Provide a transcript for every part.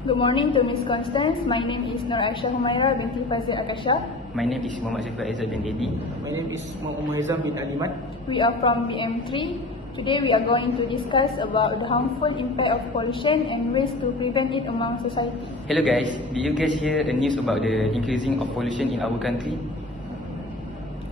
Good morning to Miss Constance. My name is Aisyah binti Fazil Akasha. My name is Saiful bin Dedi. My name is Muhaizam bin Alimat. We are from BM3. Today we are going to discuss about the harmful impact of pollution and ways to prevent it among society. Hello guys, did you guys hear the news about the increasing of pollution in our country?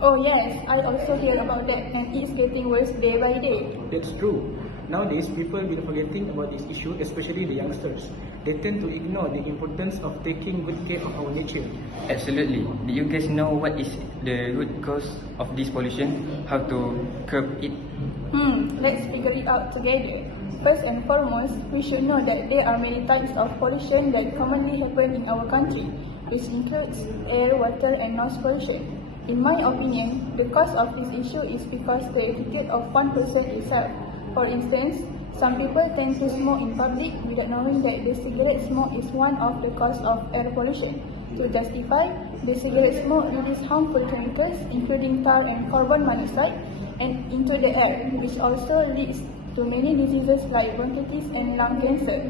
Oh yes, I also hear about that, and it's getting worse day by day. That's true. Nowadays, people will forgetting about this issue, especially the youngsters. They tend to ignore the importance of taking good care of our nature. Absolutely. Do you guys know what is the root cause of this pollution? How to curb it? Let's figure it out together. First and foremost, we should know that there are many types of pollution that commonly happen in our country, which includes air, water, and noise pollution. In my opinion, the cause of this issue is because the attitude of one person itself. For instance, some people tend to smoke in public without knowing that the cigarette smoke is one of the cause of air pollution. To justify, the cigarette smoke releases harmful chemicals including tar and carbon monoxide and into the air, which also leads to many diseases like bronchitis and lung cancer.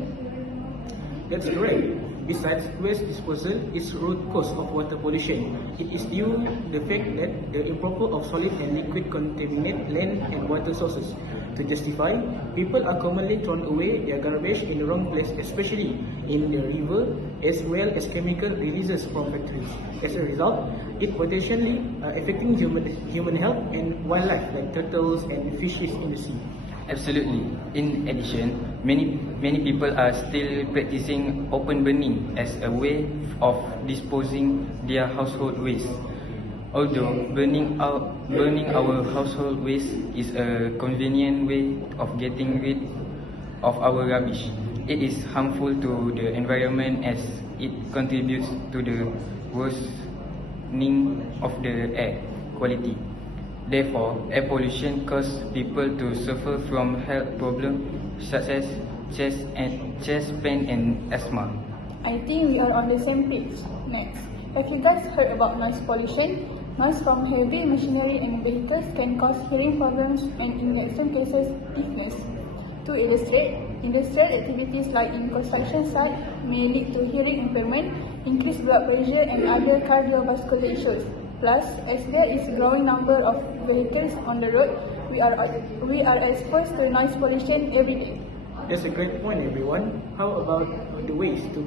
That's correct. Besides, waste disposal is root cause of water pollution. It is due to the fact that the improper of solid and liquid contaminate land and water sources. To justify, people are commonly thrown away their garbage in the wrong place, especially in the river, as well as chemical releases from factories. As a result, it potentially affecting human health and wildlife like turtles and fishes in the sea. Absolutely. In addition, many people are still practicing open burning as a way of disposing their household waste. Although burning our household waste is a convenient way of getting rid of our rubbish, it is harmful to the environment as it contributes to the worsening of the air quality. Therefore, air pollution causes people to suffer from health problems such as chest pain and asthma. I think we are on the same page. Next, have you guys heard about noise pollution? Noise from heavy machinery and vehicles can cause hearing problems and in some cases deafness. To illustrate, industrial activities like in construction sites may lead to hearing impairment, increased blood pressure and other cardiovascular issues. Plus, as there is a growing number of vehicles on the road, we are exposed to noise pollution every day. That's a great point, everyone. How about the ways to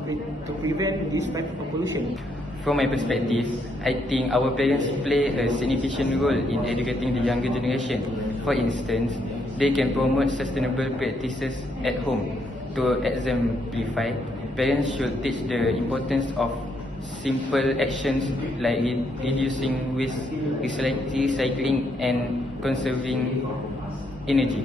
prevent this type of pollution? From my perspective, I think our parents play a significant role in educating the younger generation. For instance, they can promote sustainable practices at home. To exemplify, parents should teach the importance of simple actions like reducing waste, recycling, and conserving energy.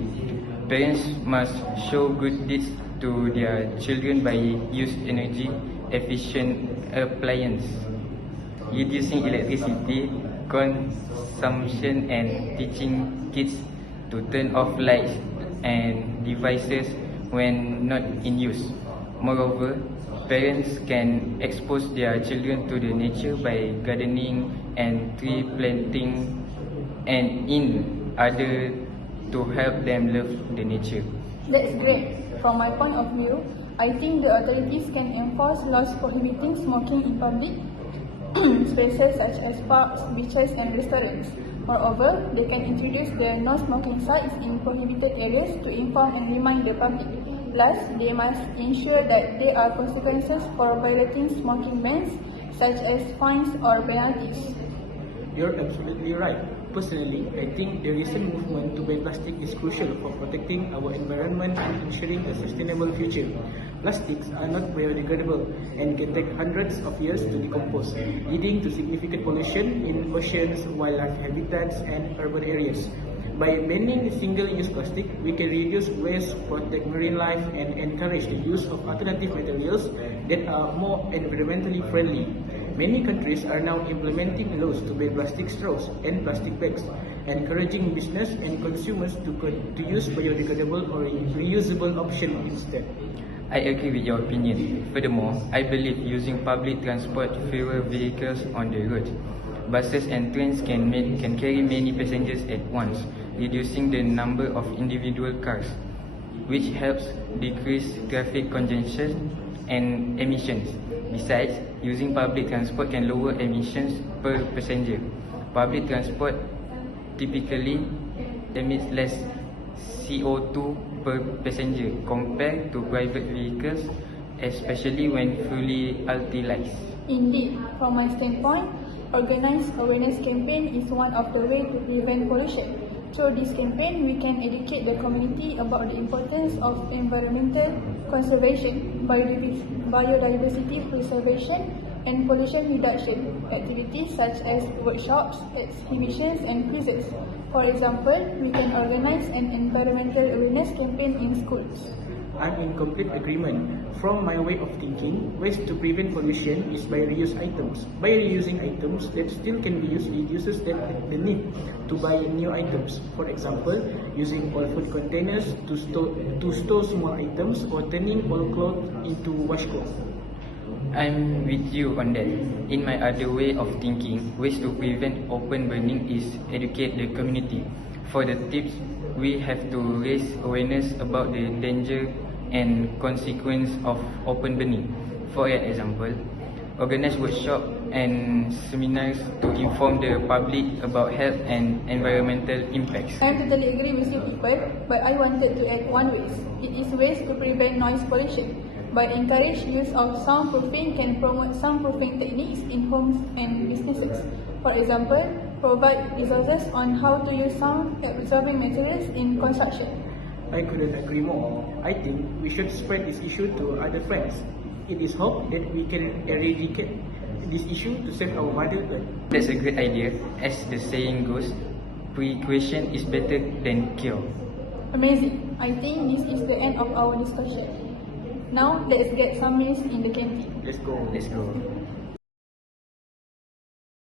Parents must show good deeds to their children by using energy efficient appliances, reducing electricity consumption, and teaching kids to turn off lights and devices when not in use. Moreover, parents can expose their children to the nature by gardening and tree planting and in order to help them love the nature. That's great. From my point of view, I think the authorities can enforce laws prohibiting smoking in public spaces such as parks, beaches and restaurants. Moreover, they can introduce the no-smoking signs in prohibited areas to inform and remind the public. Plus, they must ensure that there are consequences for violating smoking bans, such as fines or penalties. You're absolutely right. Personally, I think the recent movement to ban plastic is crucial for protecting our environment and ensuring a sustainable future. Plastics are not biodegradable and can take hundreds of years to decompose, leading to significant pollution in oceans, wildlife habitats, and urban areas. By banning single-use plastic, we can reduce waste, protect marine life, and encourage the use of alternative materials that are more environmentally friendly. Many countries are now implementing laws to ban plastic straws and plastic bags, encouraging business and consumers to use biodegradable or reusable options instead. I agree with your opinion. Furthermore, I believe using public transport, fewer vehicles on the road. Buses and trains can carry many passengers at once, reducing the number of individual cars, which helps decrease traffic congestion. and emissions. Besides, using public transport can lower emissions per passenger. Public transport typically emits less CO2 per passenger compared to private vehicles, especially when fully utilized. Indeed, from my standpoint, organized awareness campaign is one of the ways to prevent pollution. Through this campaign, we can educate the community about the importance of environmental conservation, biodiversity preservation, and pollution reduction activities such as workshops, exhibitions, and quizzes. For example, we can organize an environmental awareness campaign in schools. I'm in complete agreement. From my way of thinking, ways to prevent pollution is by reuse items. By reusing items that still can be used reduces the need to buy new items. For example, using old food containers to store small items or turning old clothes into washcloth. I'm with you on that. In my other way of thinking, ways to prevent open burning is educate the community. For the tips, we have to raise awareness about the danger and consequence of open burning. For example, organize workshops and seminars to inform the public about health and environmental impacts. I totally agree with you people, but I wanted to add one way. It is ways to prevent noise pollution. By encourage use of soundproofing can promote soundproofing techniques in homes and businesses. For example, provide resources on how to use sound absorbing materials in construction. I couldn't agree more. I think we should spread this issue to other friends. It is hoped that we can eradicate this issue to save our Mother Earth. That's a great idea. As the saying goes, precaution is better than cure. Amazing. I think this is the end of our discussion. Now, let's get some meals in the canteen. Let's go. Let's go.